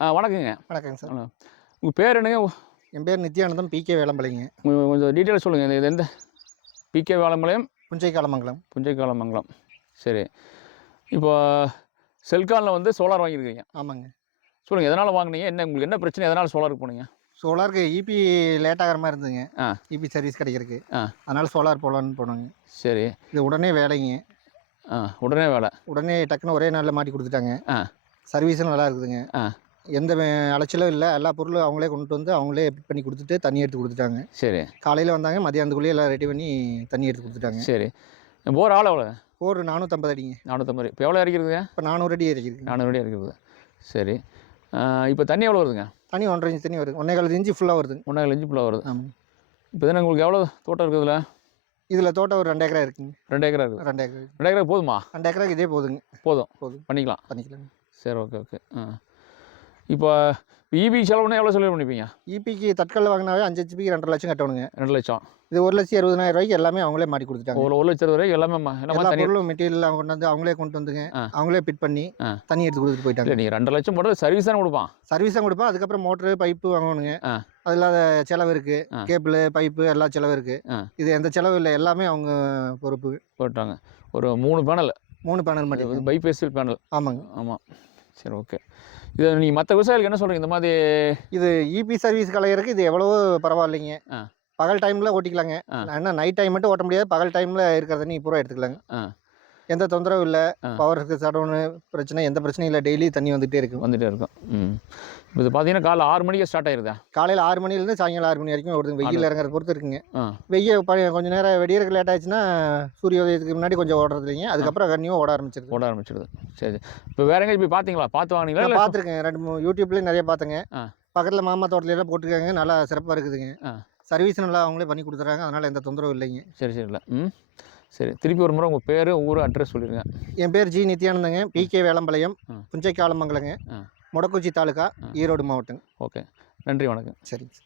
வணக்கங்க. வணக்கங்க சார். உங்கள் பேர் என்னங்க? என் பேர் நித்யானந்தம், பிகே வேளம்பாளையங்க. கொஞ்சம் டீட்டெயில்ஸ் சொல்லுங்கள். இது எந்த பிகே வேளம்பாளையம், புஞ்சைக்காலமங்கலம். புஞ்சைக்காலமங்கலம். சரி. இப்போ செல்கானில் வந்து சோலார் வாங்கியிருக்கீங்க. ஆமாங்க. சொல்லுங்கள், எதனால் வாங்கினீங்க? என்ன உங்களுக்கு என்ன பிரச்சனை? எதனால் சோலாருக்கு போனீங்க? சோலாருக்கு ஈபி லேட் ஆகிற மாதிரி இருந்துங்க. ஆ ஈபி சர்வீஸ் கிடைக்கிறதுக்கு. ஆ அதனால் சோலார் போகலான்னு போனோங்க. சரி. இது உடனே வேலைங்க. உடனே வேலை. உடனே டக்குன்னு ஒரே நாளில் மாட்டி கொடுத்துட்டாங்க. ஆ சர்வீஸும் நல்லா இருக்குதுங்க. ஆ எந்த அலைச்சலும் இல்லை. எல்லா பொருளும் அவங்களே கொண்டு வந்து அவங்களே ஃபிட் பண்ணி கொடுத்துட்டு தண்ணி எடுத்து கொடுத்துட்டாங்க. சரி. காலையில் வந்தாங்க, மதியானத்துக்குள்ளேயே எல்லாம் ரெடி பண்ணி தண்ணி எடுத்து கொடுத்துட்டாங்க. சரி. போர் ஆள் எவ்வளோ? போர் 450 அடிங்க. 450. இப்போ எவ்வளோ இறக்கிருக்குங்க? இப்போ 400 அடி இறக்கிருக்கு. 400 அடி இறக்கிருக்குது. சரி. இப்போ தண்ணி எவ்வளோ வருதுங்க? தண்ணி 1.5 இன்ச் தண்ணி வருது. 1.25 இன்ச்சு ஃபுல்லாக வருதுங்க. 1.5 இன்ச்சு ஃபுல்லாக வருது. ஆமாம். இப்போ தானே உங்களுக்கு எவ்வளோ தோட்டம் இருக்குதுல? இதில் தோட்டம் ஒரு 2 ஏக்கரா இருக்குங்க. 2 ஏக்கரா இருக்குது. 2 ஏக்கர். 2 ஏக்கரா போதுமா? 2 ஏக்கராக்கு இதே போதுங்க. போதும் பண்ணிக்கலாம். சரி, ஓகே ஓகே. இப்போ ஈபி செலவுனா எவ்வளோ செலவு பண்ணிப்பீங்க? ஈபிக்கு தட்கல் வாங்கினாவே 5 ஹெச்பிக்கு 2.5 லட்சம் கட்டணுங்க. 2 லட்சம். இது 1,60,000 ரூபாய்க்கு எல்லாமே அவங்களே மாட்டி கொடுத்துட்டாங்க. ஒரு 1,60,000 வரைக்கும் எல்லாமே எல்லா பொருளும் மெட்டீரியல் அவங்க கொண்டு வந்து அவங்களே கொண்டு வந்துங்க. அவங்களே ஃபிட் பண்ணி தண்ணி எடுத்து கொடுத்துட்டு போயிட்டாங்க. நீங்கள் 2 லட்சம் போட்டு சர்வீஸ் தானே கொடுப்பான்? சர்வீஸ் தான் கொடுப்போம். அதுக்கப்புறம் மோட்ரு பைப்பு வாங்கணுங்க. அது இல்லாத செலவு இருக்குது. கேபிள் பைப்பு எல்லா செலவு இருக்குது. இது எந்த செலவு இல்லை, எல்லாமே அவங்க பொறுப்பு. போட்டாங்க. ஒரு 3 பேனல். 3 பேனல் மட்டும். பைபேசியல் பேனல். ஆமாங்க. ஆமாம். சரி, ஓகே. இது நீங்கள் மற்ற விவசாயிகளுக்கு என்ன சொல்கிறீங்க? இந்த மாதிரி இது ஈபி சர்வீஸ் கலையிறதுக்கு இது எவ்வளவோ பரவாயில்லைங்க. பகல் டைமில் ஓட்டிக்கலாங்க. ஆனால் நைட் டைம் மட்டும் ஓட்ட முடியாது. பகல் டைமில் இருக்கிற தண்ணி பூரா எடுத்துக்கலாங்க. எந்த தொந்தரவும் இல்லை. பவருக்கு சடவுனு பிரச்சனை, எந்த பிரச்சனையும் இல்லை. டெய்லி தண்ணி வந்துகிட்டே இருக்கும். இப்போ இது பார்த்தீங்கன்னா காலைல 6 மணிக்கு ஸ்டார்ட் ஆயிருதா? காலையில் 6 மணிலேருந்து சாயங்காலம் 6 மணி வரைக்கும் ஓடுதுங்க. வெயில் இறங்குறத பொறுத்து இருக்குங்க. வெயில் கொஞ்சம் நேரம் வெடியறதுக்கு லேட் ஆச்சுன்னா சூரிய உதயத்துக்கு முன்னாடி கொஞ்சம் ஓடுறது இல்லைங்க. அதுக்கப்புறம் கண்ணியும் ஓட ஆரம்பிச்சிருது. சரி. இப்போ வேற எங்கேயும் போய் பார்த்தீங்களா? பார்த்து வாங்கினீங்களா? பார்த்துருக்கேன். 2-3 யூடியூப்லேயும் நிறைய பார்த்தேங்க. பக்கத்தில் மாமா தோட்டத்துலாம் போட்டிருக்காங்க. நல்லா சிறப்பாக இருக்குதுங்க. சர்வீஸ் நல்லா அவங்களே பண்ணி கொடுத்துட்றாங்க. அதனால் எந்த தொந்தரவும் இல்லைங்க. சரி. இல்லை. சரி. திருப்பி ஒரு முறை உங்கள் பேர், ஊர், அட்ரஸ் சொல்லிடுங்க. என் பேர் ஜி நித்யானந்தங்க, பிகே வேளம்பாளையம், புஞ்சைக்காலமங்கலங்க, மொடக்குச்சி தாலுக்கா, ஈரோடு மாவட்டம். ஓகே. நன்றி, வணக்கம். சரிங்க.